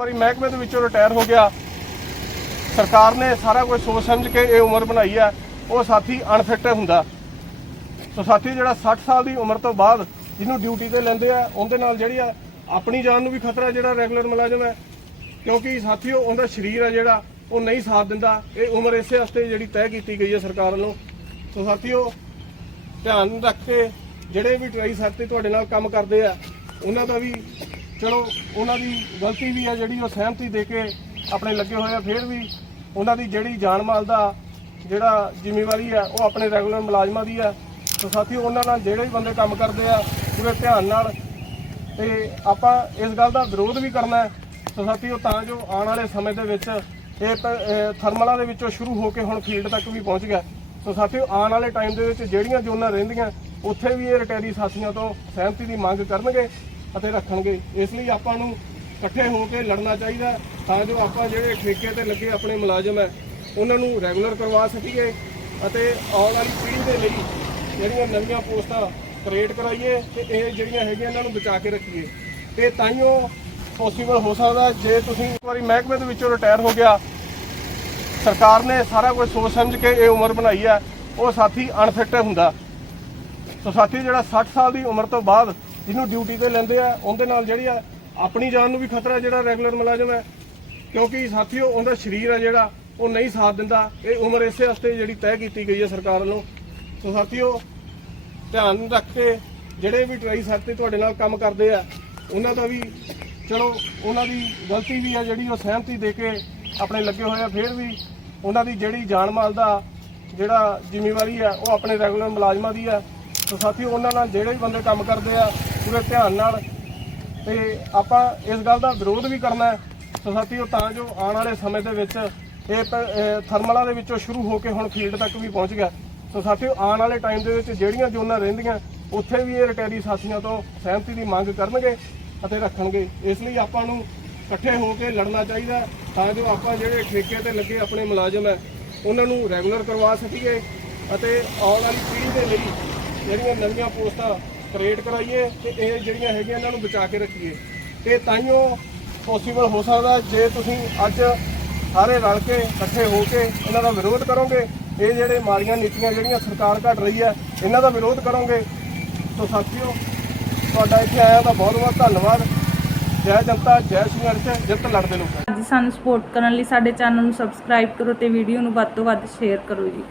ਵਾਰੀ ਮਹਿਕਮੇ ਦੇ ਵਿੱਚੋਂ ਰਿਟਾਇਰ ਹੋ ਗਿਆ। ਸਰਕਾਰ ਨੇ ਸਾਰਾ ਕੁਝ ਸੋਚ ਸਮਝ ਕੇ ਇਹ ਉਮਰ ਬਣਾਈ ਹੈ। ਉਹ ਸਾਥੀ ਅਨਫਿਟ ਹੁੰਦਾ। ਸੋ ਸਾਥੀ, ਜਿਹੜਾ 60 ਸਾਲ ਦੀ ਉਮਰ ਤੋਂ ਬਾਅਦ ਜਿਹਨੂੰ ਡਿਊਟੀ ਤੇ ਲੈਂਦੇ ਆ, ਉਹਦੇ ਨਾਲ ਜਿਹੜੀ ਆ, ਆਪਣੀ ਜਾਨ ਨੂੰ ਵੀ ਖਤਰਾ ਜਿਹੜਾ ਰੈਗੂਲਰ ਮੁਲਾਜ਼ਮ ਹੈ। ਕਿਉਂਕਿ ਸਾਥੀਓ, ਉਹਦਾ ਸਰੀਰ ਹੈ ਜਿਹੜਾ, ਉਹ ਨਹੀਂ ਸਾਥ ਦਿੰਦਾ। ਇਹ ਉਮਰ ਇਸੇ ਵਾਸਤੇ ਜਿਹੜੀ ਤੈਅ ਕੀਤੀ ਗਈ ਹੈ ਸਰਕਾਰ ਵੱਲੋਂ। ਸੋ ਸਾਥੀਓ, ਧਿਆਨ ਰੱਖ ਕੇ ਜਿਹੜੇ ਵੀ ਟਰਾਈ ਸਾਥੀ ਤੁਹਾਡੇ ਨਾਲ ਕੰਮ ਕਰਦੇ ਆ, ਉਹਨਾਂ ਦਾ ਵੀ ਚਲੋ, ਉਹਨਾਂ ਦੀ ਗਲਤੀ ਵੀ ਆ ਜਿਹੜੀ ਉਹ ਸਹਿਮਤੀ ਦੇ ਕੇ ਆਪਣੇ ਲੱਗੇ ਹੋਏ ਆ, ਫਿਰ ਵੀ ਉਹਨਾਂ ਦੀ ਜਿਹੜੀ ਜਾਨ ਮਾਲ ਦਾ ਜਿਹੜਾ ਜ਼ਿੰਮੇਵਾਰੀ ਆ, ਉਹ ਆਪਣੇ ਰੈਗੂਲਰ ਮੁਲਾਜ਼ਮਾਂ ਦੀ ਆ। ਸੋ ਸਾਥੀਓ, ਉਹਨਾਂ ਨਾਲ ਜਿਹੜੇ ਵੀ ਬੰਦੇ ਕੰਮ ਕਰਦੇ ਆ, ਪੂਰੇ ਧਿਆਨ ਨਾਲ ਤੇ ਆਪਾਂ ਇਸ ਗੱਲ ਦਾ ਵਿਰੋਧ ਵੀ ਕਰਨਾ ਹੈ। ਸੋ ਸਾਥੀਓ, ਤਾਂ ਜੋ ਆਉਣ ਵਾਲੇ ਸਮੇਂ ਦੇ ਵਿੱਚ ਇਹ ਪ- ਥਰਮਲਾਂ ਦੇ ਵਿੱਚੋਂ ਸ਼ੁਰੂ ਹੋ ਕੇ ਹੁਣ ਫੀਲਡ ਤੱਕ ਵੀ ਪਹੁੰਚ ਗਿਆ। ਸੋ ਸਾਥੀਓ, ਆਉਣ ਵਾਲੇ ਟਾਈਮ ਦੇ ਵਿੱਚ ਜਿਹੜੀਆਂ ਜ਼ੋਨਾਂ ਰਹਿੰਦੀਆਂ, ਉੱਥੇ ਵੀ ਇਹ ਰਿਟਾਇਰੀ ਸਾਥੀਆਂ ਤੋਂ ਸਹਿਮਤੀ ਦੀ ਮੰਗ ਕਰਨਗੇ। ਅਤੇ ਰੱਖਣਗੇ। ਇਸ ਲਈ ਆਪਾਂ ਨੂੰ ਇਕੱਠੇ ਹੋ ਕੇ ਲੜਨਾ ਚਾਹੀਦਾ ਤਾਂ ਜੋ ਆਪਾਂ ਜਿਹੜੇ ਠੇਕੇ ਤੇ ਲੱਗੇ ਆਪਣੇ ਮੁਲਾਜ਼ਮ ਹੈ, ਉਹਨਾਂ ਨੂੰ ਰੈਗੂਲਰ ਕਰਵਾ ਸਕੀਏ ਅਤੇ ਆਉਣ ਵਾਲੀ ਪੀੜ੍ਹੀ ਦੇ ਲਈ ਜਿਹੜੀਆਂ ਨਵੀਆਂ ਪੋਸਟਾਂ ਕ੍ਰੀਏਟ ਕਰਾਈਏ ਤੇ ਇਹ ਜਿਹੜੀਆਂ ਹੈਗੀਆਂ ਇਹਨਾਂ ਨੂੰ ਬਚਾ ਕੇ ਰੱਖੀਏ। ਤੇ ਤਾਈਓ ਪੋਸੀਬਲ ਹੋ ਸਕਦਾ ਜੇ ਤੁਸੀਂ ਇੱਕ ਵਾਰੀ ਮਹਿਕਮੇ ਦੇ ਵਿੱਚੋਂ ਰਿਟਾਇਰ ਹੋ ਗਿਆ, ਸਰਕਾਰ ਨੇ ਸਾਰਾ ਕੁਝ ਸੋਚ ਸਮਝ ਕੇ ਇਹ ਉਮਰ ਬਣਾਈ ਹੈ, ਉਹ ਸਾਥੀ ਅਨਫਿਟ ਹੁੰਦਾ। ਸੋ ਸਾਥੀ, ਜਿਹੜਾ 60 ਸਾਲ ਦੀ ਉਮਰ ਤੋਂ ਬਾਅਦ ਜਿਹਨੂੰ ਡਿਊਟੀ ਤੇ ਲੈਂਦੇ ਆ, ਉਹਦੇ ਨਾਲ ਜਿਹੜੀ ਆ, ਆਪਣੀ ਜਾਨ ਨੂੰ ਵੀ ਖਤਰਾ ਜਿਹੜਾ ਰੈਗੂਲਰ ਮੁਲਾਜ਼ਮ ਹੈ। ਕਿਉਂਕਿ ਸਾਥੀਓ, ਉਹਦਾ ਸਰੀਰ ਹੈ ਜਿਹੜਾ, ਉਹ ਨਹੀਂ ਸਾਥ ਦਿੰਦਾ। ਇਹ ਉਮਰ ਇਸੇ ਵਾਸਤੇ ਜਿਹੜੀ ਤੈਅ ਕੀਤੀ ਗਈ ਹੈ ਸਰਕਾਰ ਵੱਲੋਂ। ਸੋ ਸਾਥੀਓ, ਧਿਆਨ ਰੱਖ ਕੇ ਜਿਹੜੇ ਵੀ ਟਰਾਈ ਸਾਥੀ ਤੁਹਾਡੇ ਨਾਲ ਕੰਮ ਕਰਦੇ ਆ, ਉਹਨਾਂ ਦਾ ਵੀ, ਚਲੋ, ਉਹਨਾਂ ਦੀ ਗਲਤੀ ਵੀ ਆ ਜਿਹੜੀ ਉਹ ਸਹਿਮਤੀ ਦੇ ਕੇ ਆਪਣੇ ਲੱਗੇ ਹੋਏ ਆ। ਫਿਰ ਵੀ ਉਹਨਾਂ ਦੀ ਜਿਹੜੀ ਜਾਨ ਮਾਲ ਦਾ ਜਿਹੜਾ ਜ਼ਿੰਮੇਵਾਰੀ ਆ, ਉਹ ਆਪਣੇ ਰੈਗੂਲਰ ਮੁਲਾਜ਼ਮਾਂ ਦੀ ਆ। ਸੋ ਸਾਥੀਓ, ਉਹਨਾਂ ਨਾਲ ਜਿਹੜੇ ਵੀ ਬੰਦੇ ਕੰਮ ਕਰਦੇ ਆ ਪੂਰੇ ਧਿਆਨ ਨਾਲ ਤੇ ਆਪਾਂ ਇਸ ਗੱਲ ਦਾ ਵਿਰੋਧ ਵੀ ਕਰਨਾ ਹੈ। ਸੋ ਸਾਥੀਓ, ਤਾਂ ਜੋ ਆਉਣ ਵਾਲੇ ਸਮੇਂ ਦੇ ਵਿੱਚ ਇਹ ਪ- ਇਹ ਥਰਮਲਾਂ ਦੇ ਵਿੱਚੋਂ ਸ਼ੁਰੂ ਹੋ ਕੇ ਹੁਣ ਫੀਲਡ ਤੱਕ ਵੀ ਪਹੁੰਚ ਗਿਆ। ਸੋ ਸਾਥੀਓ, ਆਉਣ ਵਾਲੇ ਟਾਈਮ ਦੇ ਵਿੱਚ ਜਿਹੜੀਆਂ ਜ਼ੋਨਾਂ ਰਹਿੰਦੀਆਂ, ਉੱਥੇ ਵੀ ਇਹ ਰਿਟਾਇਰੀ ਸਾਥੀਆਂ ਤੋਂ ਸਹਿਮਤੀ ਦੀ ਮੰਗ ਕਰਨਗੇ ਅਤੇ ਰੱਖਣਗੇ। ਇਸ ਲਈ ਆਪਾਂ ਨੂੰ ਇਕੱਠੇ ਹੋ ਕੇ ਲੜਨਾ ਚਾਹੀਦਾ ਤਾਂ ਜੋ ਆਪਾਂ ਜਿਹੜੇ ਠੇਕੇ ਤੇ ਲੱਗੇ ਆਪਣੇ ਮੁਲਾਜ਼ਮ ਹੈ, ਉਹਨਾਂ ਨੂੰ ਰੈਗੂਲਰ ਕਰਵਾ ਸਕੀਏ ਅਤੇ ਆਉਣ ਵਾਲੀ ਪੀੜ੍ਹੀ ਦੇ ਲਈ ਜਿਹੜੀਆਂ ਨਵੀਆਂ ਪੋਸਟਾਂ ਕ੍ਰੀਏਟ ਕਰਾਈਏ ਤੇ ਇਹ ਜਿਹੜੀਆਂ ਹੈਗੀਆਂ ਇਹਨਾਂ ਨੂੰ ਬਚਾ ਕੇ ਰੱਖੀਏ। ਤੇ ਤਾਈਓ ਪੋਸੀਬਲ ਹੋ ਸਕਦਾ ਜੇ ਤੁਸੀਂ ਅੱਜ ਸਾਰੇ ਰਲ ਕੇ, ਇਕੱਠੇ ਹੋ ਕੇ ਇਹਨਾਂ ਦਾ ਵਿਰੋਧ ਕਰੋਗੇ, ਇਹ ਜਿਹੜੇ ਮਾੜੀਆਂ ਨੀਤੀਆਂ ਜਿਹੜੀਆਂ ਸਰਕਾਰ ਘੜ ਰਹੀ ਹੈ, ਇਹਨਾਂ ਦਾ ਵਿਰੋਧ ਕਰੋਗੇ। ਸੋ ਸਾਥੀਓ, ਤੁਹਾਡਾ ਇੱਥੇ ਆਇਆ ਦਾ ਬਹੁਤ ਬਹੁਤ ਧੰਨਵਾਦ। ਜੈ ਜਨਤਾ, ਜੈ ਸੰਘਰਸ਼ ਜਿੱਤ ਲੜਦੇ ਲੋਕਾਂ ਜੀ ਸਾਨੂੰ ਸਪੋਰਟ ਕਰਨ ਲਈ ਸਾਡੇ ਚੈਨਲ ਨੂੰ ਸਬਸਕ੍ਰਾਈਬ ਕਰੋ ਤੇ ਵੀਡੀਓ ਨੂੰ ਵੱਧ ਤੋਂ ਵੱਧ ਸ਼ੇਅਰ ਕਰੋ ਜੀ।